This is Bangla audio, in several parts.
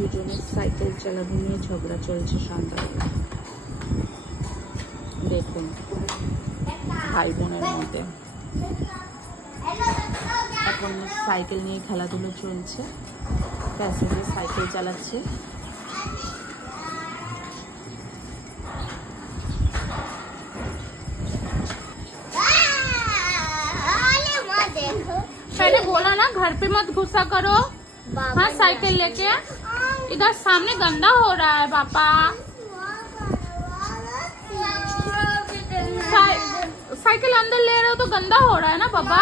দুজনের সাইকেল চালানো নিয়ে ঝগড়া চলছে সন্ধ্যাবেলা। দেখুন ভাই বোনের মধ্যে এখন সাইকেল নিয়ে খেলাধুলো চলছে। প্যাসেঞ্জার সাইকেল চালাচ্ছে। मैंने बोला ना घर पे मत गुस्सा करो। हाँ साइकिल लेके इधर सामने गंदा हो रहा है पापा। साइकिल अंदर ले रहे हो तो गंदा हो रहा है ना पापा।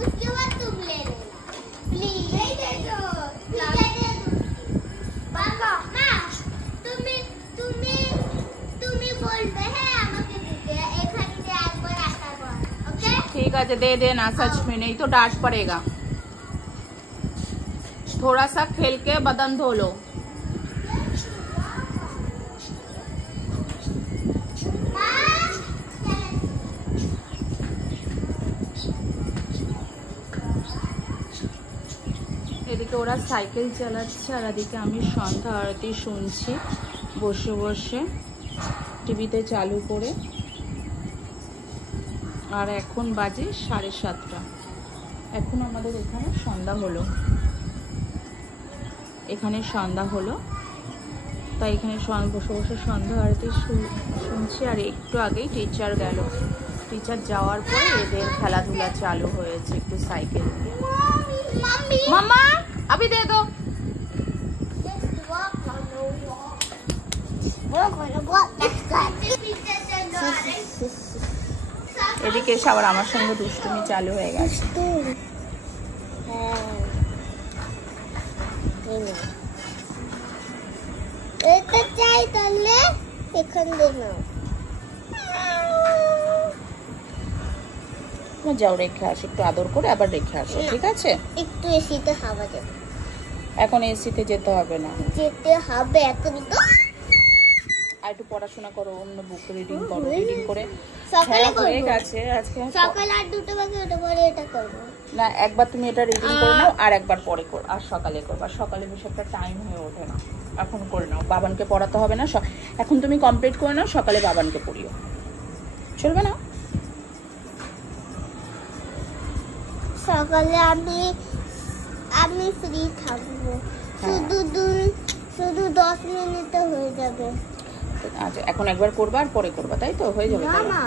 उसके बाद तुम ले लेना प्लीज। बाबा তুমি বলবে হ্যাঁ আমাকে দিতে এখানে যে একবার আসার পর। ওকে ठीक है दे देना, सच में नहीं तो डांट पड़ेगा। थोड़ा सा खेल के बदन धो लो। এদিকে ওরা সাইকেল চালাচ্ছে আর এদিকে আমি সন্ধ্যা আরতি শুনছি বসে বসে টিভিতে চালু করে। আর এখন বাজে 7:30। এখন আমাদের এখানে সন্ধ্যা হলো, তাই এখানে বসে বসে সন্ধ্যা আরতি শুনছি। আর একটু আগেই টিচার গেল, টিচার যাওয়ার পরে এদের খেলাধুলা চালু হয়েছে একটু সাইকেল নিয়ে। মাম্মা अभी दे दो। এদিকে এসে আবার আমার সঙ্গে দুষ্টুমি চালু হয়ে গেছে। এটা চাই তাহলে এখন দেব। যাও রেখে আসো, একটু আদর করে আবার রেখে আসো, ঠিক আছে? একটু এসিতে হাওয়া দেবে। এখন এসিতে যেতে হবে না, যেতে হবে এখন তো। আর একটু পড়াশোনা করো, অন্য বুক রিডিং করো, রিডিং করে সকালে হয়ে গেছে আজকে। সকালে আর দুটো বাজে ওটা পরে এটা করব না, একবার তুমি এটা রিডিং করে নাও আর একবার পরে করো, আর সকালে করবা। সকালে বেশি একটা টাইম হয়ে ওঠে না, এখন করে নাও। বাবানকে পড়াতে হবে না, এখন তুমি কমপ্লিট করে নাও, সকালে বাবানকে পড়িও, চলবে না? সকালে আমি ফ্রি থাকবো, শুধু 10 মিনিটে হয়ে যাবে। আচ্ছা এখন একবার করবা আর পরে করবা, তাই তো? হয়ে যাবে। না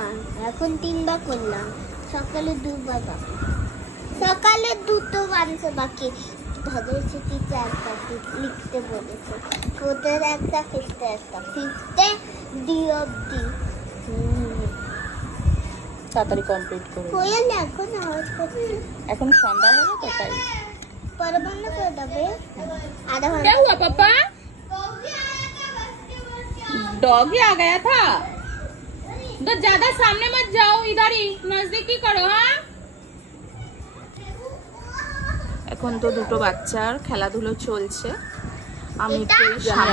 এখন 3বার করলাম, সকালে 2বার বাকি। সকালে 2টো আনসার বাকি। ধরেছি টিচার লিখতে বলেছে, ওদের একটা ফিফথে ডি অফ ডি। তাড়াতাড়ি কমপ্লিট করো। হয়ে না এখন আওয়াজ করছি। এখন সন্ধ্যা হলো তো তাই। পরে বন্ধ করে দেবে আধা ঘন্টা। क्या हुआ पापा? डॉगी आ गया था। तो ज्यादा सामने मत जाओ, इधर ही नजदीकी करो। हाँ এখন তো দুটো বাচ্চার খেলাধুলো চলছে। আমি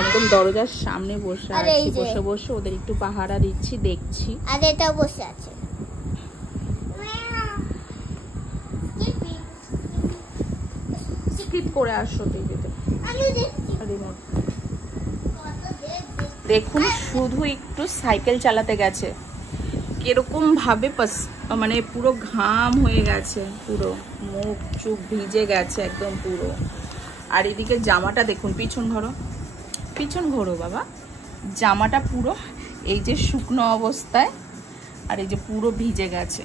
একদম দরজার সামনে বসে আছি, বসে বসে ওদের একটু পাহারা দিচ্ছি, দেখছি। আর এটা বসে আছে। স্কিপ করে আসো টিভিতে। দেখুন শুধু একটু সাইকেল চালাতে গেছে, কিরকম ভাবে মানে পুরো ঘাম হয়ে গেছে, পুরো মুখ চুখ ভিজে গেছে একদম পুরো। আর এদিকে জামাটা দেখুন, পিছন ঘোরো বাবা। জামাটা পুরো এই যে শুকনো অবস্থায়, আর এই যে পুরো ভিজে গেছে।